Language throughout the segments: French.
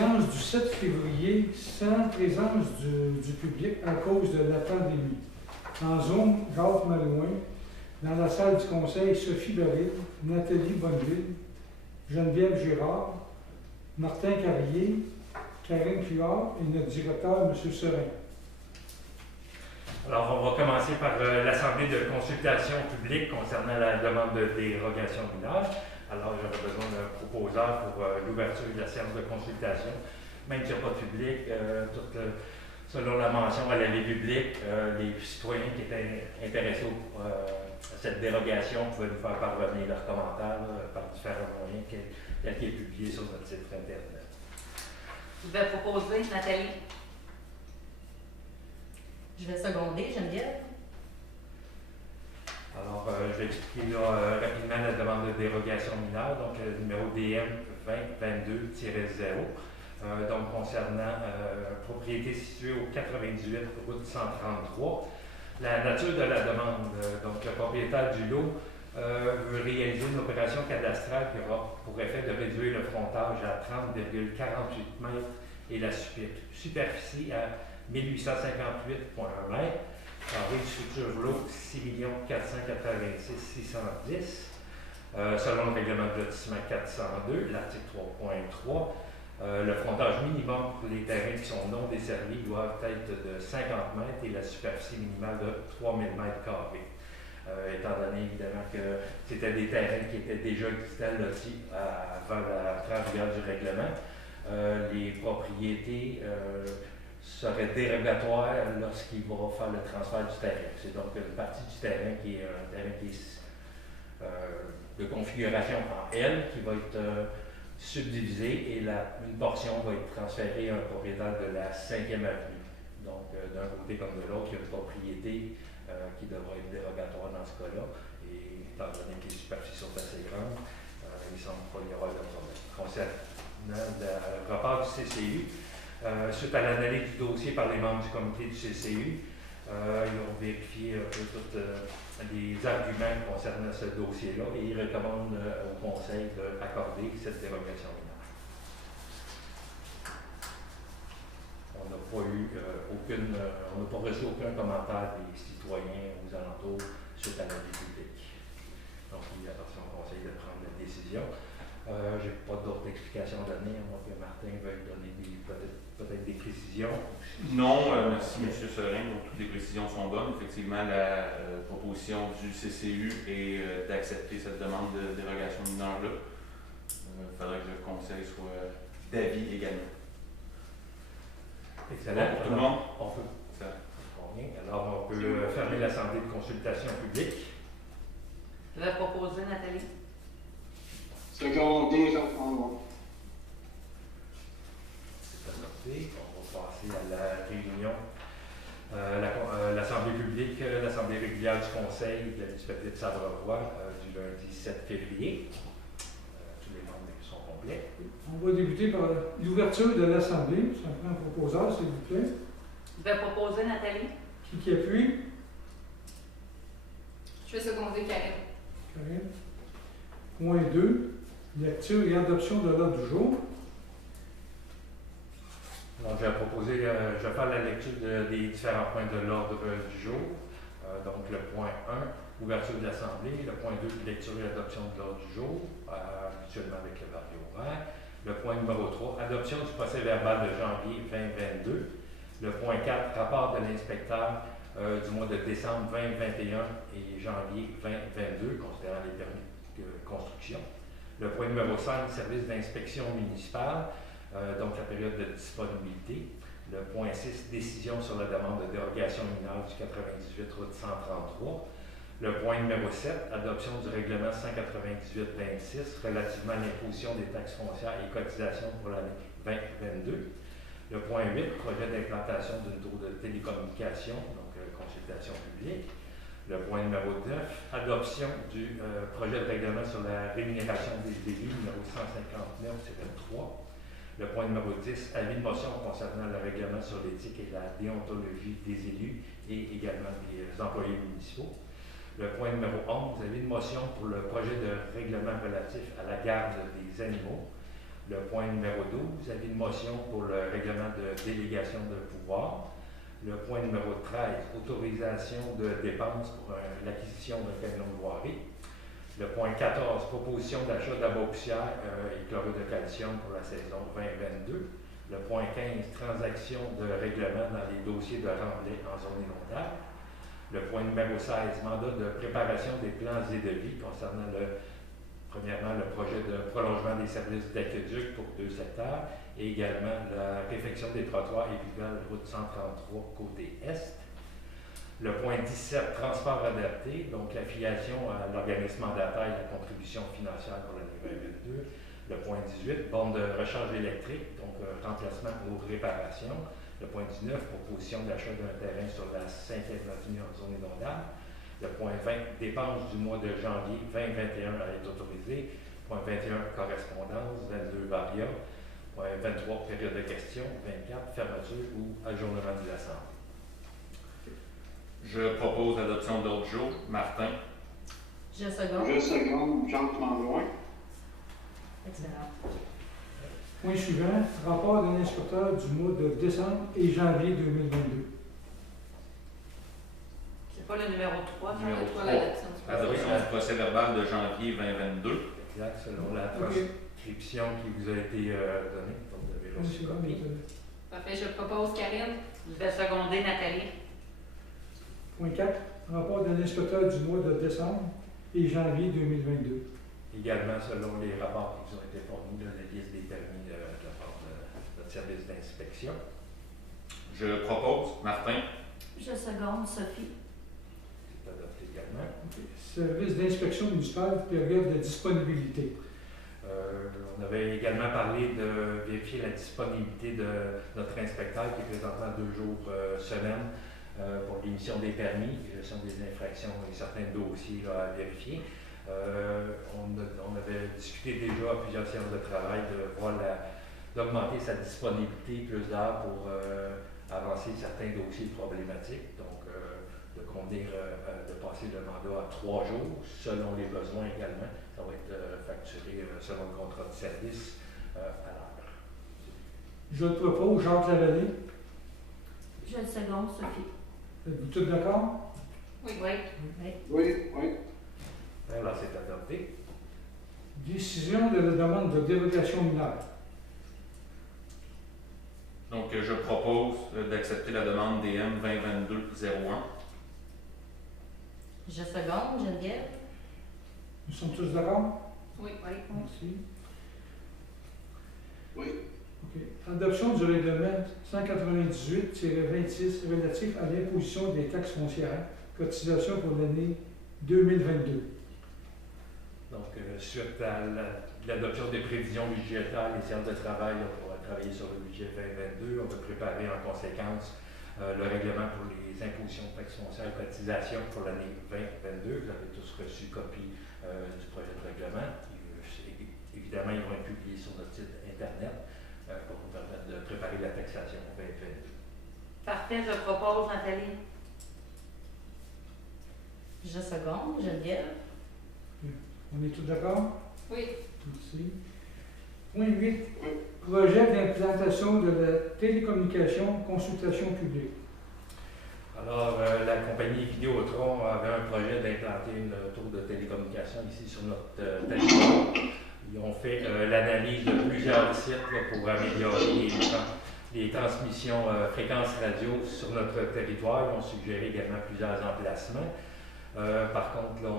séance du 7 février sans présence du public à cause de la pandémie. En Zoom, Jacques Malouin. Dans la salle du conseil, Sophie Baril, Nathalie Bonneville, Geneviève Girard, Martin Carrier, Karine Puard et notre directeur, M. Serin. Alors, on va commencer par l'Assemblée de consultation publique concernant la demande de dérogation mineure. Alors, j'aurais besoin d'un proposeur pour l'ouverture de la séance de consultation. Même s'il n'y a pas de public, selon la mention à la vie publique, les citoyens qui étaient intéressés à cette dérogation pouvaient nous faire parvenir leurs commentaires par différents moyens tel qui est publié sur notre site Internet. Je vais proposer Nathalie. Je vais seconder, Geneviève. Alors, je vais expliquer rapidement la demande de dérogation mineure, donc le numéro DM 2022-0, donc concernant propriété située au 98 route 133. La nature de la demande, donc le propriétaire du lot veut réaliser une opération cadastrale qui aura pour effet de réduire le frontage à 30,48 mètres et la superficie à 1858,1 mètres. Carré du futur lot, 6 486 610. Selon le règlement de lotissement 402, l'article 3.3, le frontage minimum pour les terrains qui sont non desservis doit être de 50 mètres et la superficie minimale de 3000 mètres carrés. Étant donné évidemment que c'était des terrains qui étaient déjà existants lotis avant la entrée en vigueur du règlement, les propriétés seraient dérogatoires lorsqu'il va faire le transfert du terrain. C'est donc une partie du terrain qui est un terrain qui est de configuration en L qui va être subdivisé et une portion va être transférée à un propriétaire de la 5e avenue. Donc, d'un côté comme de l'autre, il y a une propriété qui devra être dérogatoire dans ce cas-là. Et étant donné que les superficies sont assez grandes, il semble qu'il y aura de problème. Concernant le rapport du CCU, suite à l'analyse du dossier par les membres du comité du CCU, ils ont vérifié un peu tous les arguments concernant ce dossier-là et ils recommandent au Conseil d'accorder cette dérogation mineure. On n'a pas reçu aucun commentaire des citoyens aux alentours suite à la vie publique. Donc, il appartient au Conseil de prendre la décision. Je n'ai pas d'autres explications à donner, à moins que Martin veuille donner peut-être des précisions. Non, merci M. Serin. Donc, toutes les précisions sont bonnes. Effectivement, la proposition du CCU est d'accepter cette demande de dérogation mineure-là. Il faudrait que le Conseil soit d'avis également. Excellent. Pour tout le monde? On peut. Alors, on peut fermer l'Assemblée de consultation publique. Je vais proposer Nathalie. Secondé, Jean-François. C'est adopté. On va passer à la réunion. L'Assemblée publique, l'Assemblée régulière du Conseil de la municipalité de Savrevoix du lundi 7 février. Tous les membres sont complets. On va débuter par l'ouverture de l'Assemblée. Ça prend un proposeur, s'il vous plaît. Je vais proposer Nathalie. Qui appuie? Je vais seconder, Karine. Karine. Point 2. Lecture et adoption de l'ordre du jour. Donc, je vais faire la lecture des différents points de l'ordre du jour. Donc, le point 1, ouverture de l'Assemblée. Le point 2, lecture et adoption de l'ordre du jour, habituellement avec le barrière horaire. Le point numéro 3, adoption du procès verbal de janvier 2022. Le point 4, rapport de l'inspecteur du mois de décembre 2021 et janvier 2022, considérant les permis de construction. Le point numéro 5, service d'inspection municipale, donc la période de disponibilité. Le point 6, décision sur la demande de dérogation mineure du 98 route 133. Le point numéro 7, adoption du règlement 198-26 relativement à l'imposition des taxes foncières et cotisations pour l'année 2022. Le point 8, projet d'implantation d'une tour de télécommunication, donc consultation publique. Le point numéro 9, adoption du projet de règlement sur la rémunération des élus, numéro 159-3. Le point numéro 10, avis de motion concernant le règlement sur l'éthique et la déontologie des élus et également des employés municipaux. Le point numéro 11, avis de motion pour le projet de règlement relatif à la garde des animaux. Le point numéro 12, avis de motion pour le règlement de délégation de pouvoir. Le point numéro 13, autorisation de dépenses pour l'acquisition d'un camion de voirie. Le point 14, proposition d'achat d'abots poussière et chlorure de calcium pour la saison 2022. Le point 15, transaction de règlement dans les dossiers de remblai en zone inondable. Le point numéro 16, mandat de préparation des plans et devis concernant premièrement le projet de prolongement des services d'aqueduc pour 2 secteurs et également la réfection des trottoirs et de route 133 côté est. Le point 17, transport adapté, donc l'affiliation à l'organisme mandataire et la contribution financière pour l'année 2022. Le point 18, borne de recharge électrique, donc remplacement ou réparation. Le point 19, proposition d'achat d'un terrain sur la 5e avenue en zone inondable. Le point 20, dépenses du mois de janvier 2021 à être autorisé. Point 21, correspondance. 22, varia. Point 23, période de questions. 24, fermeture ou ajournement de l'Assemblée. Je propose l'adoption de l'ordre du jour. Martin. Je seconde. Je seconde, Jean Langlois. Excellent. Point suivant, rapport de l'inspecteur du mois de décembre et janvier 2022. C'est pas le numéro 3, ça? Numéro Pour 3. l'adoption du procès. Adoption du procès verbal de janvier 2022. Exact, selon la Ok. transcription qui vous a été donnée. Donc, vous avez reçu copie. Parfait, je propose Karine. Je vais seconder Nathalie. Point 4, rapport de l'inspecteur du mois de décembre et janvier 2022. Également, selon les rapports qui vous ont été fournis, la liste des permis de la part de notre service d'inspection. Je propose Martin. Je seconde Sophie. C'est adopté également. Service d'inspection municipale, période de disponibilité. On avait également parlé de vérifier la disponibilité de notre inspecteur qui est présentement 2 jours semaine pour l'émission des permis, gestion des infractions et certains dossiers là, à vérifier. On avait discuté déjà à plusieurs séances de travail d'augmenter sa disponibilité plus d'heures pour avancer certains dossiers problématiques. Donc, de convenir de passer le mandat à 3 jours, selon les besoins également. Ça va être facturé selon le contrat de service à l'heure. Je le propose, Jacques Lavallée. Je le seconde Sophie. Êtes-vous tous d'accord? Oui. Oui. Oui, oui. Alors, c'est adopté. Décision de la demande de dérogation mineure. Donc, je propose d'accepter la demande DM 2022-01. Je seconde Geneviève. Nous sommes tous d'accord? Oui. Merci. Oui. OK. Adoption du règlement 198-26 relatif à l'imposition des taxes foncières, cotisation pour l'année 2022. Donc, suite à l'adoption des prévisions budgétaires, les séances de travail là, pour travailler sur le budget 2022, on va préparer en conséquence le règlement pour les impositions de taxes foncières et cotisations pour l'année 2022. Vous avez tous reçu copie du projet de règlement. Évidemment, ils vont être publiés sur notre site Internet pour nous permettre de préparer la taxation 2022. Parfait, je propose Nathalie. Je seconde Geneviève. On est tous d'accord? Oui. Merci. Point 8. Projet d'implantation de la télécommunication, consultation publique. Alors, la compagnie Vidéotron avait un projet d'implanter une tour de télécommunication ici sur notre territoire. Ils ont fait l'analyse de plusieurs sites là, pour améliorer les transmissions fréquences radio sur notre territoire. Ils ont suggéré également plusieurs emplacements. Par contre, là,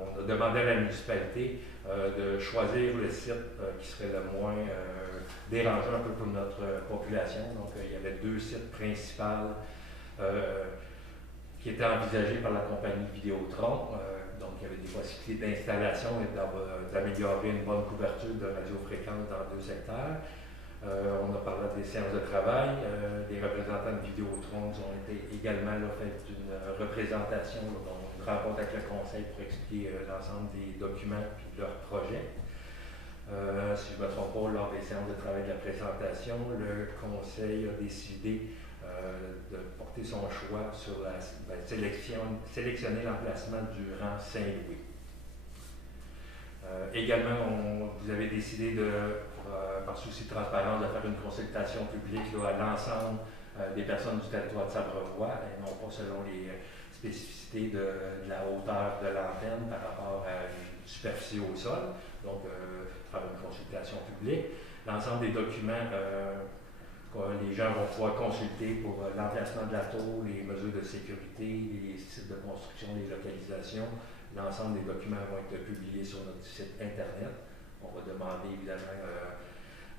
on a demandé à la municipalité de choisir le site qui serait le moins dérangeant un peu pour notre population. Donc, il y avait 2 sites principaux qui étaient envisagés par la compagnie Vidéotron. Donc, il y avait des possibilités d'installation et d'améliorer une bonne couverture de radiofréquence dans 2 secteurs. On a parlé des séances de travail. Les représentants de Vidéotron ont été également là, fait une représentation, là, donc une rencontre avec le conseil pour expliquer l'ensemble des documents et de leurs projets. Si je ne me trompe pas, lors des séances de travail de la présentation, le conseil a décidé de porter son choix sur sélectionner l'emplacement du rang Saint-Louis. Également, vous avez décidé par souci de transparence, de faire une consultation publique là, à l'ensemble des personnes du territoire de Sabrevois, et non pas selon les spécificités de la hauteur de l'antenne par rapport à une superficie au sol. Donc, faire une consultation publique. L'ensemble des documents que les gens vont pouvoir consulter pour l'emplacement de la tour, les mesures de sécurité, les sites de construction, les localisations. L'ensemble des documents vont être publiés sur notre site Internet. On va demander évidemment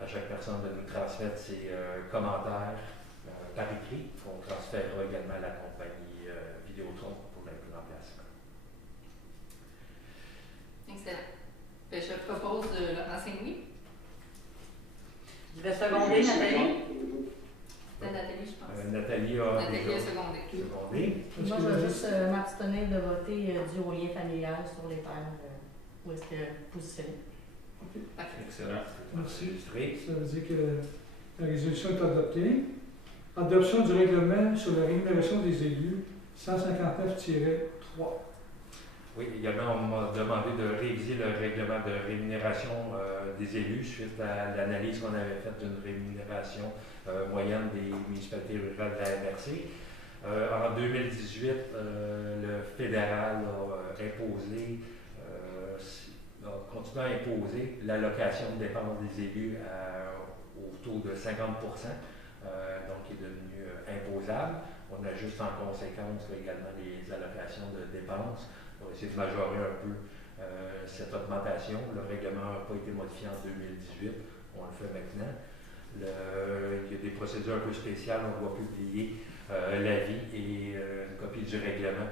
à chaque personne de nous transmettre ses commentaires par écrit. On transférera également à la compagnie Vidéotron pour l'emplacement. Excellent. Je propose Laurent Saint-Louis. Je vais seconder Nathalie. C'est Nathalie, je pense. Nathalie a secondé. secondé. Moi, je vais juste m'abstenir de voter dû au lien familial sur les terres où est-ce que positionné. Parfait. Excellent. Merci. Enregistré. Ça veut dire que la résolution est adoptée. Adoption du règlement sur la rémunération des élus, 159-3. Oui, également, on m'a demandé de réviser le règlement de rémunération des élus suite à l'analyse qu'on avait faite d'une rémunération moyenne des municipalités rurales de la MRC. En 2018, le fédéral a imposé, a continué à imposer l'allocation de dépenses des élus au taux de 50 donc qui est devenu imposable. On ajuste en conséquence également les allocations de dépenses pour essayer de majorer un peu cette augmentation. Le règlement n'a pas été modifié en 2018, on le fait maintenant. Il y a des procédures un peu spéciales, on doit publier l'avis et une copie du règlement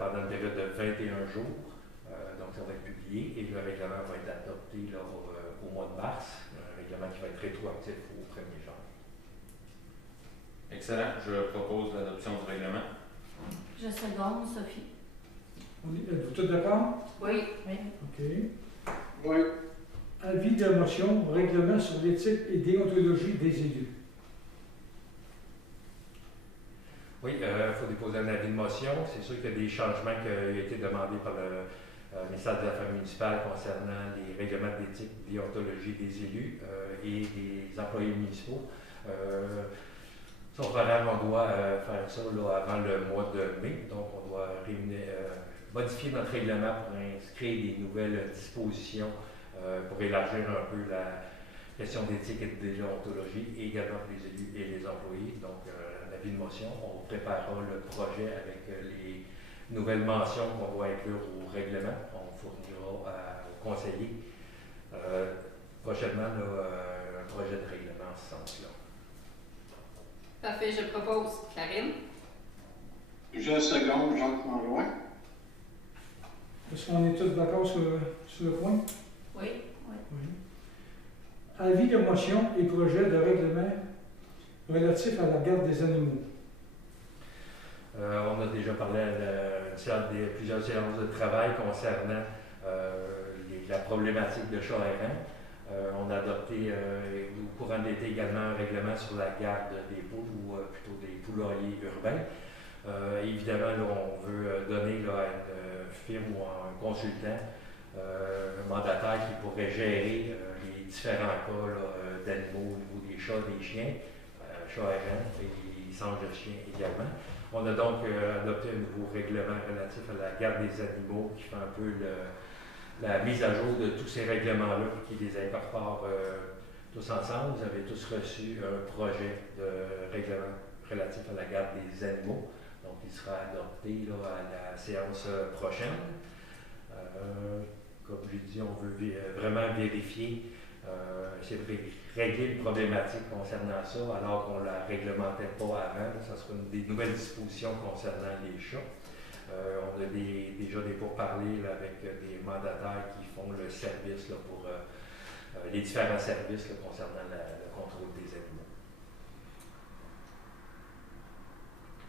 pendant une période de 21 jours. Donc ça va être publié et le règlement va être adopté là, au mois de mars, un règlement qui va être rétroactif au 1er janvier. Excellent. Je propose l'adoption du règlement. Je seconde Sophie. Êtes-vous tous d'accord? Oui. Oui. OK. Oui. Avis de motion, règlement sur l'éthique et déontologie des élus. Oui, il faut déposer un avis de motion. C'est sûr qu'il y a des changements qui ont été demandés par le ministère des Affaires municipales concernant les règlements d'éthique et déontologie des élus et des employés municipaux. Sauf erreur, on doit faire ça là, avant le mois de mai, donc on doit modifier notre règlement pour inscrire des nouvelles dispositions pour élargir un peu la question d'éthique et de déontologie, et également pour les élus et les employés. Donc, l'avis de motion, on préparera le projet avec les nouvelles mentions qu'on doit inclure au règlement. On fournira aux conseillers prochainement un projet de règlement en ce sens-là. Parfait. Je propose Karine. Je seconde Jacques Mandouin. Est-ce qu'on est tous d'accord sur le point? Oui. Oui. Avis de motion et projet de règlement relatif à la garde des animaux. On a déjà parlé à plusieurs séances de travail concernant la problématique de chats errants. On a adopté au courant de l'été également un règlement sur la garde des poules, ou plutôt des poulaillers urbains. Évidemment, là, on veut donner là, à une firme ou à un consultant, un mandataire qui pourrait gérer les différents cas d'animaux au niveau des chats, des chiens, chats errants et singes de chiens également. On a donc adopté un nouveau règlement relatif à la garde des animaux qui fait un peu la mise à jour de tous ces règlements-là et qui les incorpore tous ensemble. Vous avez tous reçu un projet de règlement relatif à la garde des animaux. Donc, il sera adopté là, à la séance prochaine. Comme j'ai dit, on veut vraiment vérifier, essayer de régler une problématique concernant ça, alors qu'on ne la réglementait pas avant. Ça sera des nouvelles dispositions concernant les chats. On a déjà des pourparlers là, avec des mandataires qui font le service là, pour les différents services là, concernant le contrôle des animaux.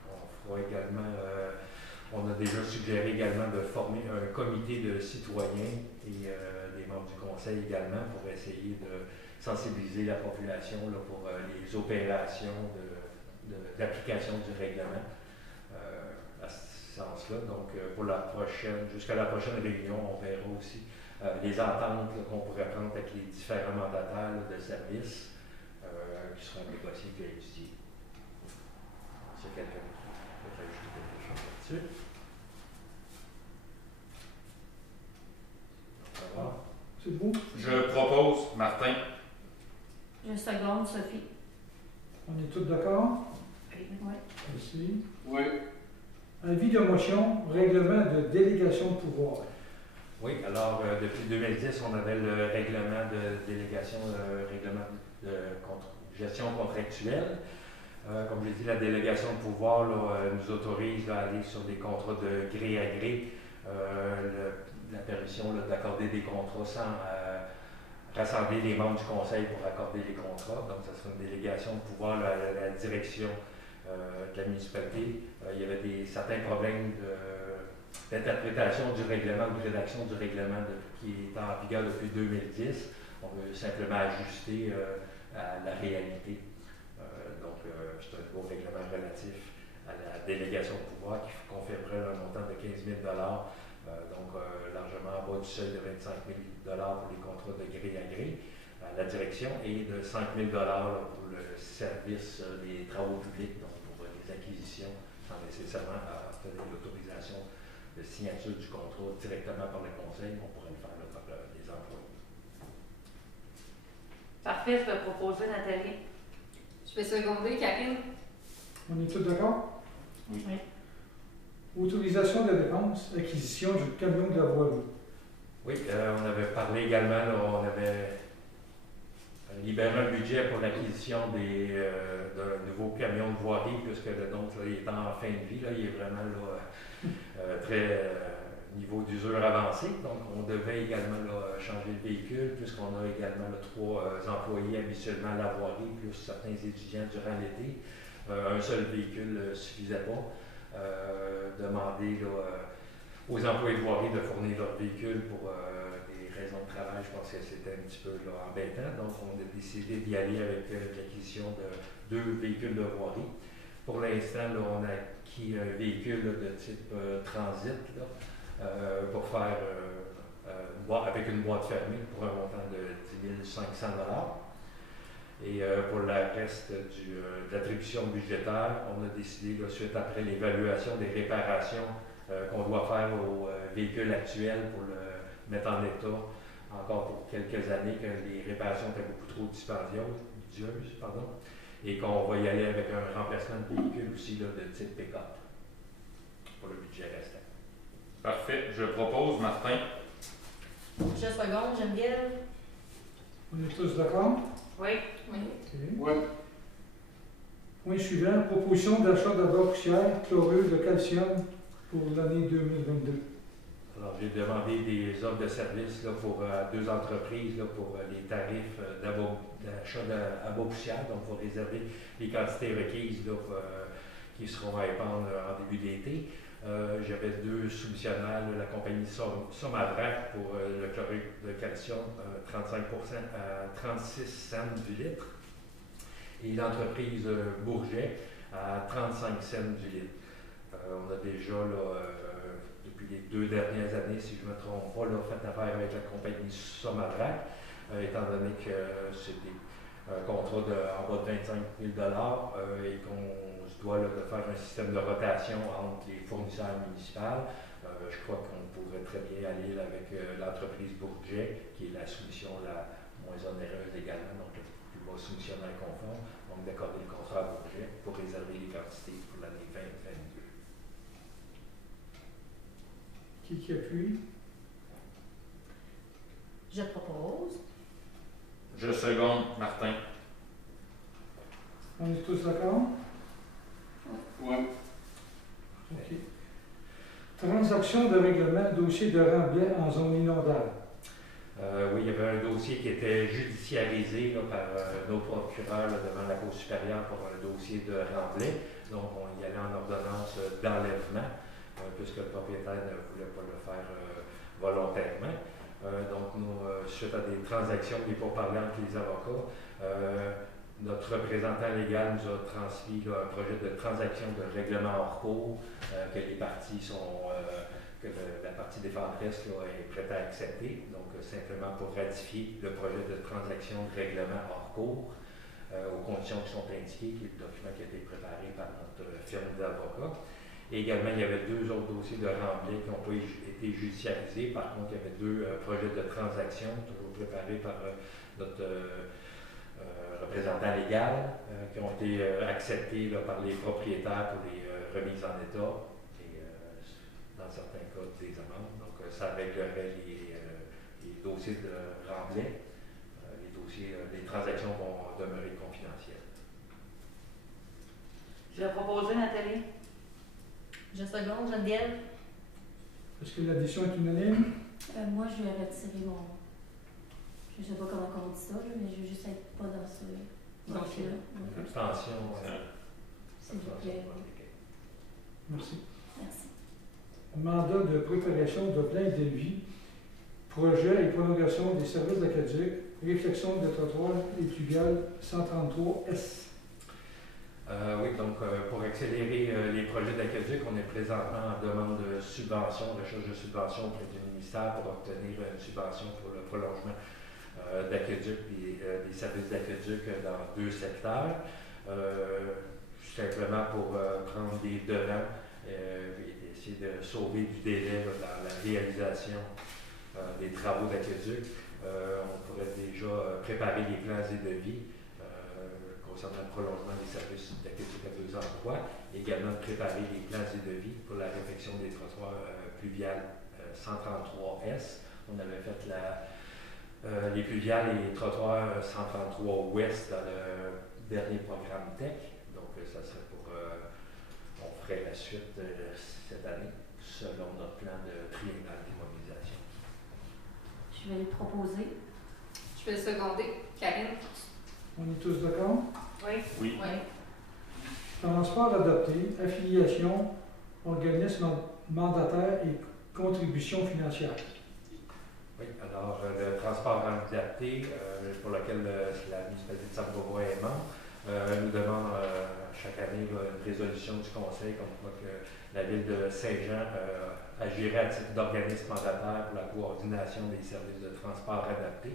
On fera également, on a déjà suggéré également de former un comité de citoyens et des membres du conseil également pour essayer de sensibiliser la population là, pour les opérations d'application du règlement à ce sens-là. Donc, pour jusqu'à la prochaine réunion, on verra aussi les ententes là, qu'on pourrait prendre avec les différents mandataires là, de services qui seront négociés et étudiés. C'est quelqu'un qui veut rajouter quelque chose là-dessus. On va voir. C'est beau. Je propose, Martin. Je seconde, Sophie. On est tous d'accord? Oui. Merci. Oui. Avis de motion, règlement de délégation de pouvoir. Oui, alors depuis 2010, on avait le règlement de délégation, règlement de gestion contractuelle. Comme j'ai dit, la délégation de pouvoir là, nous autorise à aller sur des contrats de gré à gré. La permission là, d'accorder des contrats sans rassembler les membres du conseil pour accorder les contrats. Donc, ça sera une délégation de pouvoir là, à la direction de la municipalité. Il y avait certains problèmes d'interprétation du règlement, de rédaction du règlement qui est en vigueur depuis 2010. On veut simplement ajuster à la réalité. C'est un nouveau règlement relatif à la délégation de pouvoir qui conférerait un montant de 15 000 largement en bas du seuil de 25 000 pour les contrats de gré à gré à la direction et de 5 000 pour le service des travaux publics, donc pour les acquisitions, sans nécessairement obtenir l'autorisation de signature du contrat directement par le conseil. On pourrait le faire là, par les employés. Parfait, je vais proposer Nathalie. Je vais seconder, Karine. On est tous d'accord? Oui. Autorisation de dépenses, acquisition du camion de la voirie. Oui, on avait parlé également, là, on avait libéré un budget pour l'acquisition d'un nouveau camion de voirie, puisque le nôtre là, il est en fin de vie, là, il est vraiment là, très niveau d'usure avancé. Donc, on devait également là, changer le véhicule, puisqu'on a également là, 3 employés habituellement à la voirie, plus certains étudiants durant l'été. Un seul véhicule ne suffisait pas. Demander là, aux employés de voirie de fournir leur véhicule pour des raisons de travail, je pense que c'était un petit peu là, embêtant. Donc, on a décidé d'y aller avec l'acquisition de 2 véhicules de voirie. Pour l'instant, là, on a acquis un véhicule là, de type transit là, pour faire avec une boîte fermée pour un montant de 10 500 $. Et pour le reste de l'attribution budgétaire, on a décidé, là, suite après l'évaluation des réparations qu'on doit faire au véhicule actuel pour le mettre en état encore pour quelques années, que les réparations étaient beaucoup trop dispendieuses, et qu'on va y aller avec un remplacement de véhicule aussi là, de type pick-up pour le budget restant. Parfait. Je propose, Martin. Je seconde, Geneviève. On est tous d'accord? Oui. Oui. OK. Oui. Point suivant, proposition d'achat d'abord poussière, chlorure de calcium pour l'année 2022. Alors, j'ai demandé des offres de services là, pour 2 entreprises là, pour les tarifs d'achat d'abord poussière. Donc, il faut réserver les quantités requises là, qui seront à épandre en début d'été. J'avais 2 soumissionnaires, la compagnie Somavrac pour le chlorure de calcium, 35% à 36 cents du litre, et l'entreprise Bourget à 35 cents du litre. On a déjà, là, depuis les 2 dernières années, si je ne me trompe pas, là, fait affaire avec la compagnie Somavrac, étant donné que c'est un contrat en bas de 25 000 $ et qu'on doit là, de faire un système de rotation entre les fournisseurs municipaux. Je crois qu'on pourrait très bien aller là, avec l'entreprise Bourget, qui est la solution la moins onéreuse également, donc le plus bas soumissionnaire conforme, donc d'accorder le contrat à Bourget pour réserver les quantités pour l'année 2022. Qui appuie? Je propose. Je seconde, Martin. On est tous d'accord? Oui. OK. Transaction de règlement, dossier de Remblai en zone inondable. Oui, il y avait un dossier qui était judiciarisé là, par nos procureurs là, devant la Cour supérieure pour un dossier de Remblai. Donc, on y allait en ordonnance d'enlèvement, puisque le propriétaire ne voulait pas le faire volontairement. Donc, nous, suite à des transactions, des pourparlers entre les avocats, notre représentant légal nous a transmis là, un projet de transaction de règlement hors cours que les parties sont que la partie défenderesse là, est prête à accepter. Donc, simplement pour ratifier le projet de transaction de règlement hors cours aux conditions qui sont indiquées, qui est le document qui a été préparé par notre firme d'avocats. Et également, il y avait 2 autres dossiers de remblai qui n'ont pas été judiciarisés. Par contre, il y avait 2 projets de transaction, toujours préparés par notre représentant légal, qui ont été acceptés là, par les propriétaires pour les remises en état et dans certains cas des amendes. Donc, ça réglerait les dossiers de remblai. Les transactions vont demeurer confidentielles. Je vais proposer, Nathalie. Je seconde, Geneviève. Est-ce que l'addition est unanime? Moi, je vais retirer mon. Je ne sais pas comment on dit ça, là, mais je veux juste être pas dans ce. Dans Ok. là. Abstention. S'il vous plaît. Merci. Merci. Mandat de préparation de plan de vie, projet et prolongation des services d'Acadic, réflexion de trottoir et pluvial 133S. Oui, donc pour accélérer les projets d'Acadic, on est présentement en demande de subvention, recherche de subvention auprès du ministère pour obtenir une subvention pour le prolongement d'Acadic, des services d'Acadic dans 2 secteurs. Simplement pour prendre des devants et essayer de sauver du délai là, dans la réalisation des travaux d'Acadic. On pourrait déjà préparer les plans et devis concernant le prolongement des services d'Acadic à 2 endroits, également de préparer les plans et devis pour la réfection des trottoirs pluviales 133S. On avait fait les pluviales et les trottoirs 133 Ouest dans le dernier programme TEC. Donc, ça serait pour. On ferait la suite cette année selon notre plan de triennal d'immobilisation. Je vais les proposer. Je vais le seconder. Karine? On est tous d'accord? Oui. Oui. Oui. Transport adopté, affiliation, organisme mandataire et contribution financière. Oui, alors le transport adapté, pour lequel la municipalité de Sarbevoie est membre, nous demande chaque année une résolution du conseil comme quoi que la ville de Saint-Jean agirait à titre d'organisme mandataire pour la coordination des services de transport adapté.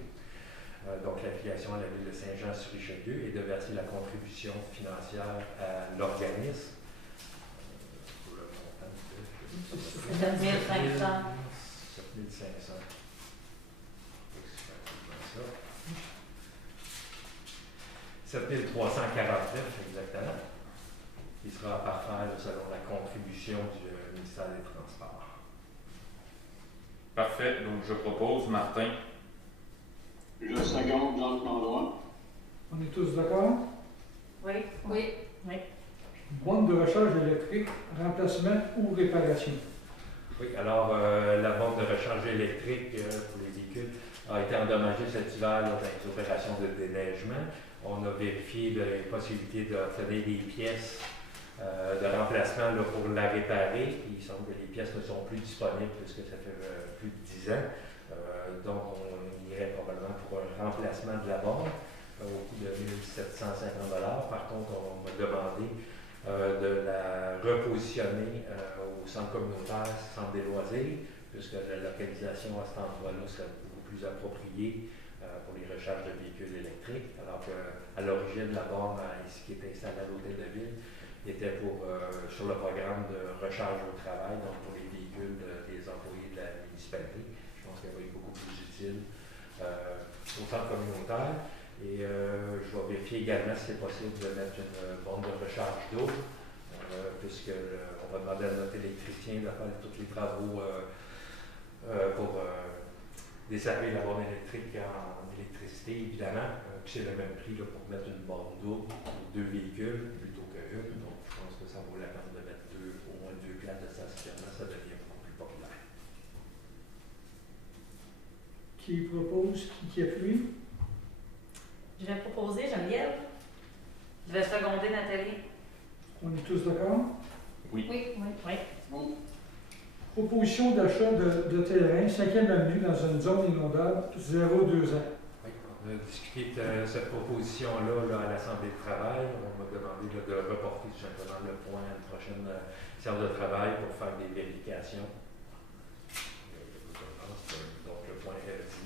Donc l'affiliation à la ville de Saint-Jean-sur-Richelieu et de verser la contribution financière à l'organisme. Pour le montant de 7500. 7500. Ça. 7349 exactement, qui sera à parfaire selon la contribution du ministère des Transports. Parfait. Donc, je propose, Martin. Je seconde Jacques Landroit. On est tous d'accord? Oui. Oui. Borne de recharge électrique, remplacement ou réparation. Oui, alors la borne de recharge électrique pour les véhicules a été endommagée cet hiver là, dans les opérations de déneigement. On a vérifié les possibilités d'obtenir des pièces de remplacement là, pour la réparer. Il semble que les pièces ne sont plus disponibles puisque ça fait plus de 10 ans. Donc, on irait probablement pour un remplacement de la borne au coût de 1 750 $. Par contre, on m'a demandé de la repositionner au centre communautaire, centre des loisirs, puisque la localisation à cet endroit-là serait beaucoup plus appropriée pour les recharges de véhicules électriques, alors qu'à l'origine, la borne ici qui est installée à l'hôtel de ville était sur le programme de recharge au travail, donc pour les véhicules des employés de la municipalité. Je pense qu'elle va être beaucoup plus utile au centre communautaire. Et je vais vérifier également si c'est possible de mettre une borne de recharge d'eau, puisqu'on va demander à notre électricien de faire tous les travaux pour desservir la borne électrique en électricité, évidemment. Puis c'est le même prix là, pour mettre une borne d'eau pour 2 véhicules plutôt qu'une. Donc je pense que ça vaut la peine de mettre au moins 2 places de stationnement, ça devient beaucoup plus populaire. Qui propose, qui appuie? Je vais proposer, Geneviève. Je vais seconder, Nathalie. On est tous d'accord? Oui. Proposition d'achat de terrain, 5e avenue, dans une zone inondable, 0-2 ans. Oui, on a discuté de cette proposition-là là, à l'Assemblée de travail. On m'a demandé là, de reporter tout simplement le point à une prochaine séance de travail pour faire des vérifications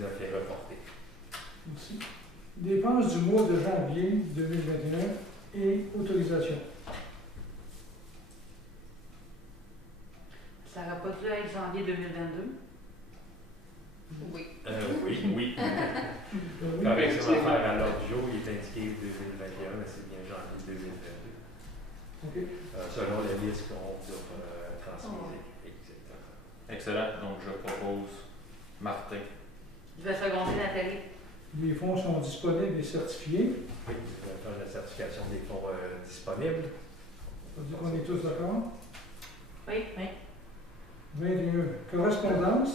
est reporté. Merci. Dépenses du mois de janvier 2021 et autorisation. Ça n'aurait pas dû être janvier 2022. Oui. Oui. Oui. Correction à faire à l'ordre du jour, il est indiqué 2021, mais c'est bien janvier 2022. OK. Selon la liste qu'on vous a transmise. Exactement. Excellent. Donc, je propose Martin. Je vais seconder Nathalie. Les fonds sont disponibles et certifiés. Oui, je vais faire la certification des fonds disponibles. Ça veut dire qu'on est tous d'accord. Oui. 21. Correspondance.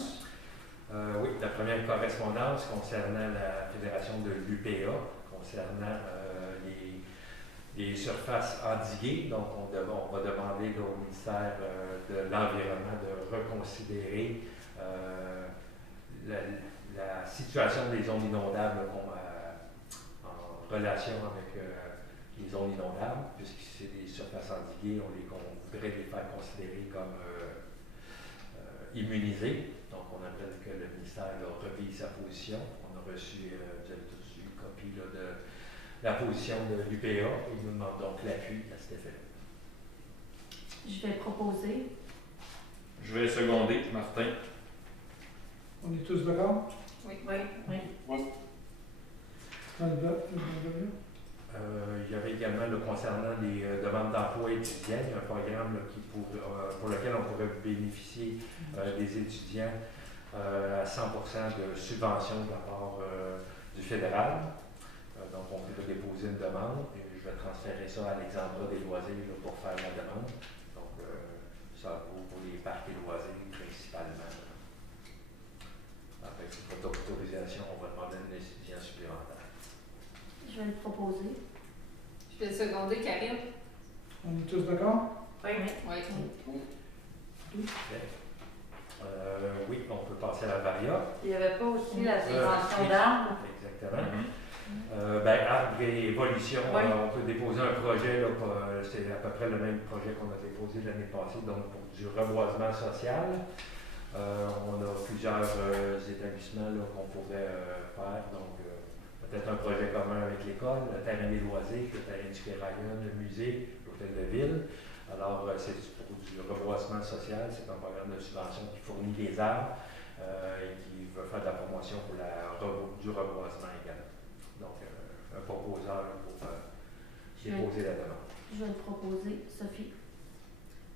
Oui, la première correspondance concernant la fédération de l'UPA, concernant les surfaces endiguées. Donc, on va demander là, au ministère de l'Environnement de reconsidérer la situation des zones inondables en relation avec les zones inondables, puisque c'est des surfaces endiguées, on voudrait les faire considérer comme immunisées. Donc, on appelle que le ministère revise sa position. On a reçu, vous avez tous eu une copie là, de la position de l'UPA. Il nous demande donc l'appui à cet effet. Je vais proposer. Je vais seconder Martin. On est tous d'accord. Oui. Il y avait également concernant les demandes d'emploi étudiants, il y a un programme là, pour lequel on pourrait bénéficier des étudiants à 100% de subvention de la part du fédéral. Donc, on peut déposer une demande et je vais transférer ça à l'Alexandra des loisirs là, pour faire la demande. Donc, ça vaut pour les parcs et loisirs principalement. Après cette autorisation, on va demander un étudiant supplémentaire. Je vais le proposer. Je vais seconder Karine. On est tous d'accord. Oui. Oui. Oui, on peut passer à la varia. Il n'y avait pas aussi la subvention d'armes. Exactement. Arbre et évolution, Oui. on peut déposer un projet, là, c'est à peu près le même projet qu'on a déposé l'année passée, donc pour du reboisement social. On a plusieurs établissements là, qu'on pourrait faire, donc peut-être un projet commun avec l'école, le terrain des loisirs, le terrain du Kéraïon, le musée, l'hôtel de ville. Alors, c'est pour du reboisement social, c'est un programme de subvention qui fournit les arbres et qui veut faire de la promotion pour du reboisement également. Donc, un proposeur pour déposer la demande. Je vais le proposer. Sophie.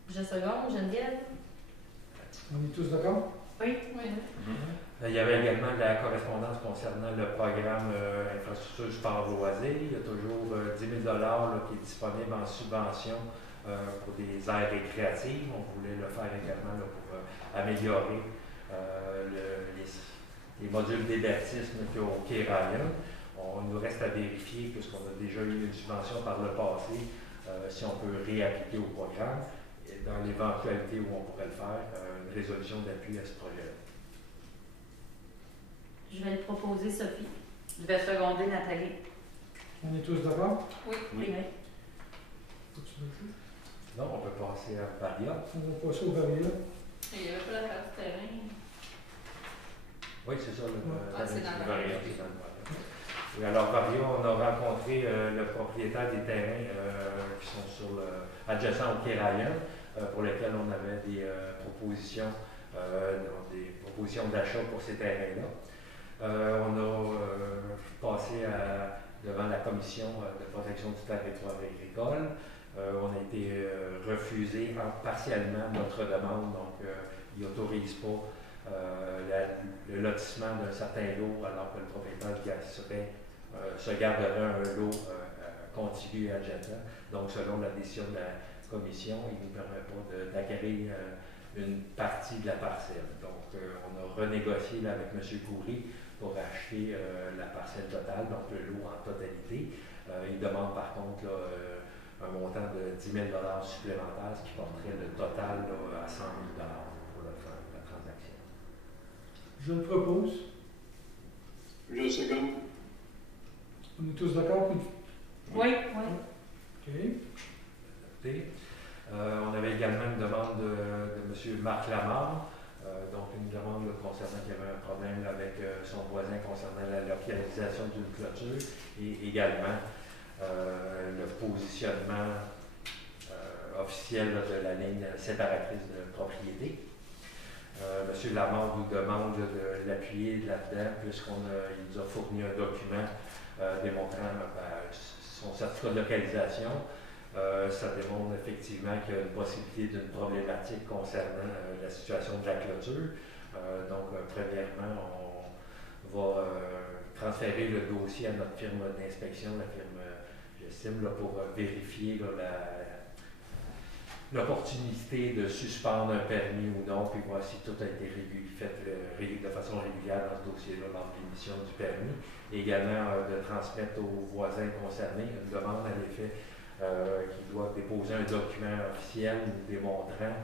Je seconde, Geneviève. On est tous d'accord. Oui. Il y avait également de la correspondance concernant le programme infrastructure sport loisirs. Il y a toujours 10 000 là, qui est disponible en subvention pour des aires récréatives. On voulait le faire également là, pour améliorer les modules d'hébertisme qu'il y a au Kéraïon. On nous reste à vérifier, puisqu'on a déjà eu une subvention par le passé, si on peut réappliquer au programme. Et dans l'éventualité où on pourrait le faire, une résolution d'appui à ce projet-là. Je vais le proposer, Sophie. Je vais seconder Nathalie. On est tous d'accord. Oui. Non, on peut passer à Varia. On va passer au varia. Il n'y avait pas la phase terrain. Oui, c'est ça. C'est dans le Varia. Oui, alors, Varia, on a rencontré le propriétaire des terrains qui sont adjacents au Kéraïon, pour lesquels on avait des propositions d'achat pour ces terrains-là. On a passé devant la commission de protection du territoire agricole. On a été refusé partiellement notre demande, donc il n'autorise pas le lotissement d'un certain lot, alors que le propriétaire se garderait un lot contigu et adjacent. Donc, selon la décision de la commission, il ne nous permet pas d'acquérir une partie de la parcelle. Donc, on a renégocié là, avec M. Coury pour acheter la parcelle totale, donc le lot en totalité. Il demande par contre là, un montant de 10 000 supplémentaires, ce qui porterait le total là, à 100 000 pour la transaction. Je le propose. Je second. On est tous d'accord. Oui. OK. On avait également une demande de M. Marc Lamarre Donc, une demande là, concernant qu'il y avait un problème là, avec son voisin concernant la localisation d'une clôture et également le positionnement officiel là, de la ligne séparatrice de propriété. M. Lamar nous demande de l'appuyer là-dedans puisqu'il nous a fourni un document démontrant son certificat de localisation. Ça démontre effectivement qu'il y a une possibilité d'une problématique concernant la situation de la clôture. Donc, premièrement, on va transférer le dossier à notre firme d'inspection, la firme J'estime, pour vérifier l'opportunité de suspendre un permis ou non, puis voir si tout a été fait de façon régulière dans ce dossier-là lors de l'émission du permis. Et également de transmettre aux voisins concernés une demande à l'effet qu'ils doivent déposer un document officiel démontrant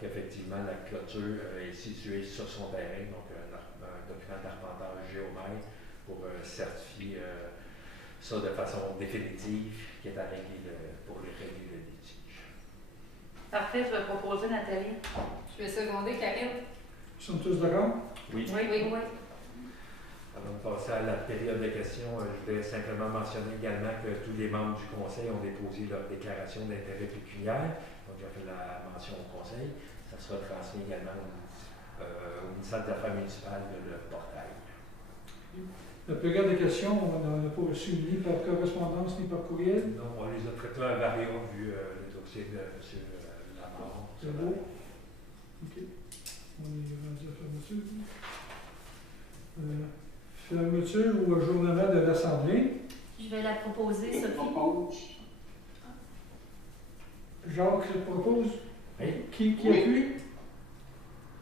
qu'effectivement la clôture est située sur son terrain, donc un document d'arpenteur géomètre pour certifier ça de façon définitive, qui est à régler pour les régler le litige. Parfait, je vais proposer Nathalie. Je vais seconder Karine. Nous sommes tous d'accord? Oui. Oui. Avant de passer à la période de questions, je voulais simplement mentionner également que tous les membres du Conseil ont déposé leur déclaration d'intérêt pécuniaire. Donc, j'ai fait la mention au Conseil. Ça sera transmis également au ministère des Affaires municipales de le portail. La période de questions, on n'en a pas reçu ni par correspondance ni par courriel. Non, on les a traités à variant vu le dossier de M. Lamar. C'est beau. OK. On est rendu à fermeture. Fermeture ou ajournement de l'Assemblée. Je vais la proposer, Je Sophie. propose. Jacques se propose. Oui. Qui Oui. appuie?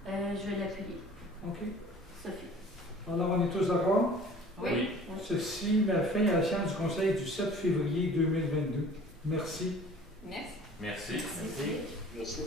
Je vais l'appuyer. OK. Sophie. Alors, on est tous d'accord? Oui. Ceci met fin à la séance du Conseil du 7 février 2022. Merci. Merci. Merci. Merci. Merci.